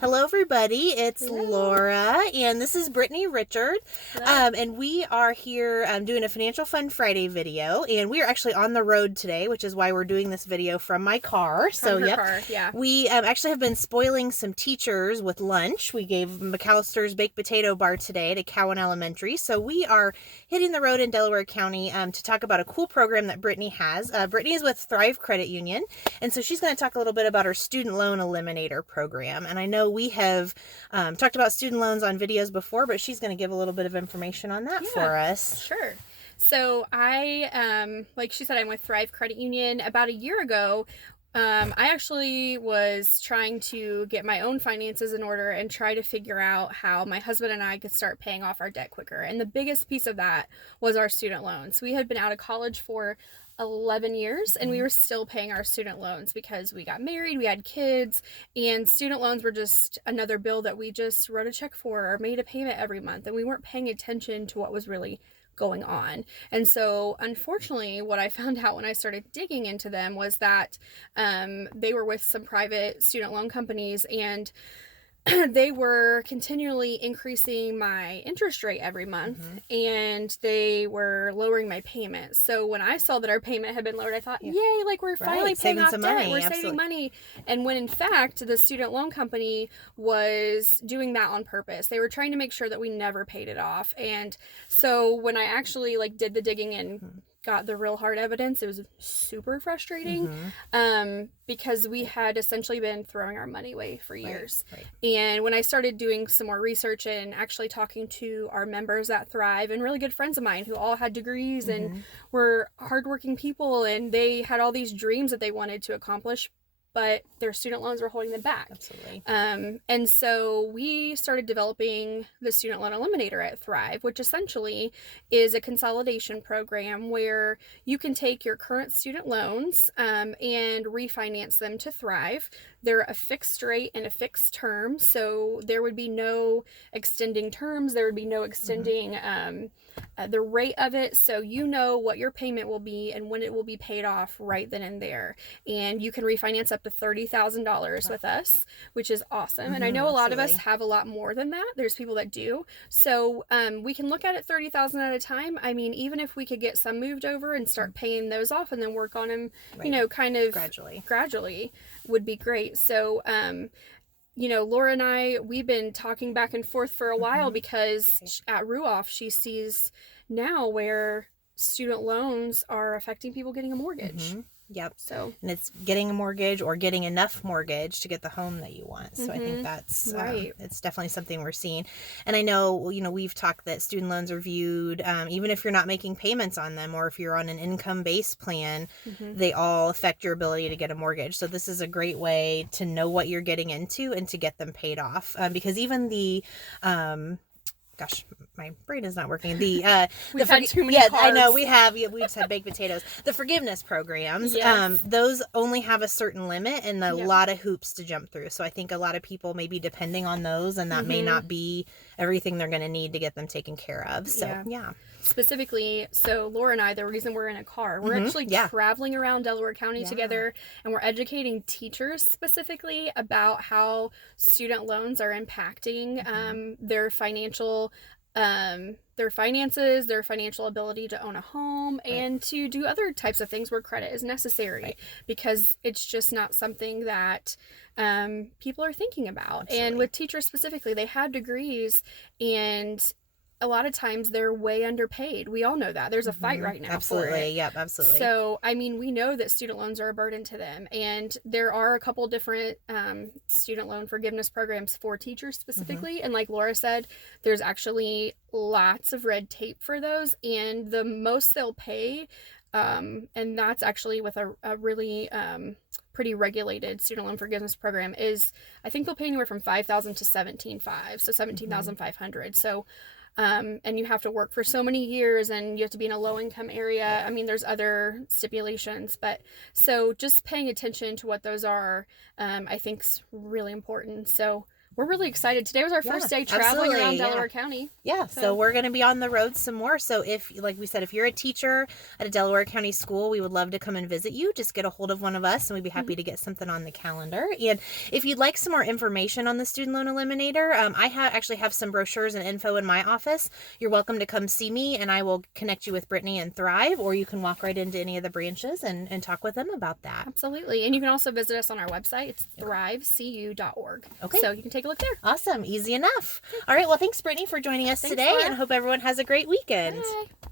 Hello, everybody. It's Hello. Laura, and this is Brittany Richard. And we are here doing a Financial Fun Friday video, and we are actually on the road today, which is why we're doing this video from my car. From her car, yeah. We actually have been spoiling some teachers with lunch. We gave McAllister's baked potato bar today to Cowan Elementary, so we are hitting the road in Delaware County to talk about a cool program that Brittany has. Brittany is with Thrive Credit Union, and so she's going to talk a little bit about our Student Loan Eliminator program. And I know we have talked about student loans on videos before, but she's going to give a little bit of information on that for us. Sure. So like she said, I'm with Thrive Credit Union. About a year ago, I actually was trying to get my own finances in order and try to figure out how my husband and I could start paying off our debt quicker. And the biggest piece of that was our student loans. We had been out of college for 11 years and we were still paying our student loans because we got married, we had kids, and student loans were just another bill that we just wrote a check for or made a payment every month, and we weren't paying attention to what was really going on. And so unfortunately, what I found out when I started digging into them was that they were with some private student loan companies, and they were continually increasing my interest rate every month, and they were lowering my payments. So when I saw that our payment had been lowered, I thought, yay, like we're finally paying off debt. We're saving money. And when in fact, the student loan company was doing that on purpose. They were trying to make sure that we never paid it off. And so when I actually did the digging and got the real hard evidence, it was super frustrating because we had essentially been throwing our money away for years. And when I started doing some more research and actually talking to our members at Thrive and really good friends of mine who all had degrees and were hardworking people, and they had all these dreams that they wanted to accomplish, but their student loans were holding them back. Absolutely. And so we started developing the Student Loan Eliminator at Thrive, which essentially is a consolidation program where you can take your current student loans and refinance them to Thrive. They're a fixed rate and a fixed term, so there would be no extending terms. There would be no extending the rate of it, so you know what your payment will be and when it will be paid off right then and there. And you can refinance up to $30,000 with us, which is awesome. And I know a lot of us have a lot more than that. There's people that do. So we can look at it $30,000 at a time. I mean, even if we could get some moved over and start paying those off and then work on them, kind of gradually would be great. So Laura and I, we've been talking back and forth for a while because at Ruoff, she sees now where student loans are affecting people getting a mortgage. Yep. And it's getting a mortgage or getting enough mortgage to get the home that you want. So I think that's it's definitely something we're seeing. And I know, we've talked that student loans are viewed, even if you're not making payments on them or if you're on an income-based plan, they all affect your ability to get a mortgage. So this is a great way to know what you're getting into and to get them paid off. Because even the gosh, my brain is not working. We've had too many carbs. I know we just had baked potatoes. The forgiveness programs, those only have a certain limit and a lot of hoops to jump through. So I think a lot of people may be depending on those, and that may not be everything they're going to need to get them taken care of. So Specifically, so Laura and I, the reason we're in a car, we're actually traveling around Delaware County together, and we're educating teachers specifically about how student loans are impacting their finances, their financial ability to own a home, and to do other types of things where credit is necessary, because it's just not something that people are thinking about. Absolutely. And with teachers specifically, they have degrees, and a lot of times they're way underpaid. We all know that. There's a fight right now. Absolutely. For it. Yep, absolutely. So, I mean, we know that student loans are a burden to them. And there are a couple different student loan forgiveness programs for teachers specifically. And like Laura said, there's actually lots of red tape for those. And the most they'll pay, and that's actually with a really pretty regulated student loan forgiveness program, is I think they'll pay anywhere from $5,000 to $17,500. So $17,500. So and you have to work for so many years, and you have to be in a low-income area. I mean, there's other stipulations, but so just paying attention to what those are, I think is really important. So we're really excited. Today was our first day traveling around Delaware County. Yeah, so we're going to be on the road some more. So if, like we said, if you're a teacher at a Delaware County school, we would love to come and visit you. Just get a hold of one of us and we'd be happy to get something on the calendar. And if you'd like some more information on the Student Loan Eliminator, I actually have some brochures and info in my office. You're welcome to come see me and I will connect you with Brittany and Thrive, or you can walk right into any of the branches and talk with them about that. Absolutely. And you can also visit us on our website. It's thrivecu.org. Okay. So you can take a look there. Awesome. Easy enough. All right. Well, thanks, Brittany, for joining us today, and hope everyone has a great weekend. Bye.